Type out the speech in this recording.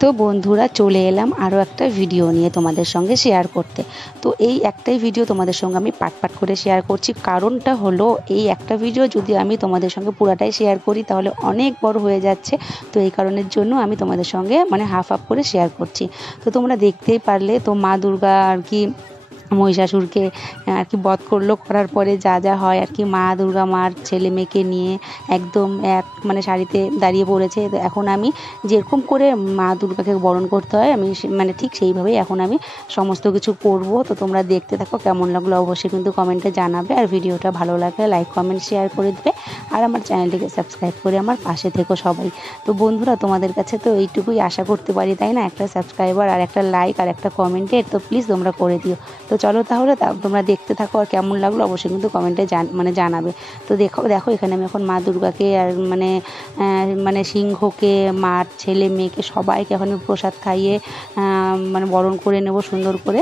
তো বন্ধুরা চলে এলাম আরও একটা ভিডিও নিয়ে তোমাদের সঙ্গে শেয়ার করতে। তো এই একটাই ভিডিও তোমাদের সঙ্গে আমি পাট করে শেয়ার করছি। কারণটা হলো এই একটা ভিডিও যদি আমি তোমাদের সঙ্গে পুরাটাই শেয়ার করি তাহলে অনেক বড় হয়ে যাচ্ছে। তো এই কারণের জন্য আমি তোমাদের সঙ্গে হাফ করে শেয়ার করছি। তো তোমরা দেখতেই পারলে, তো মা দুর্গা আর কি মহিষাসুরকে আর কি বধ করলো, করার পরে যা যা হয় আর কি, মা দুর্গা মার ছেলে মেয়েকে নিয়ে একদম এক সারিতে দাঁড়িয়ে পড়েছে। তো এখন আমি যেরকম করে মা দুর্গাকে বরণ করতে হয় আমি ঠিক সেইভাবেই এখন আমি সমস্ত কিছু করব। তো তোমরা দেখতে থাকো, কেমন লাগলো অবশ্যই কিন্তু কমেন্টে জানাবে, আর ভিডিওটা ভালো লাগলে লাইক কমেন্ট শেয়ার করে দেবে, আর আমার চ্যানেলটিকে সাবস্ক্রাইব করে আমার পাশে থেকো সবাই। তো বন্ধুরা তোমাদের কাছে তো এইটুকুই আশা করতে পারি, তাই না? একটা সাবস্ক্রাইবার আর একটা লাইক আর একটা কমেন্টের তো প্লিজ তোমরা করে দিও। তো চলো তাহলে তোমরা দেখতে থাকো, আর কেমন লাগলো অবশ্যই কিন্তু কমেন্টে জানাবে। তো দেখো এখানে আমি এখন মা দুর্গাকে আর সিংহকে, মার ছেলে মেয়েকে সবাইকে এখন প্রসাদ খাইয়ে বরণ করে নেব সুন্দর করে।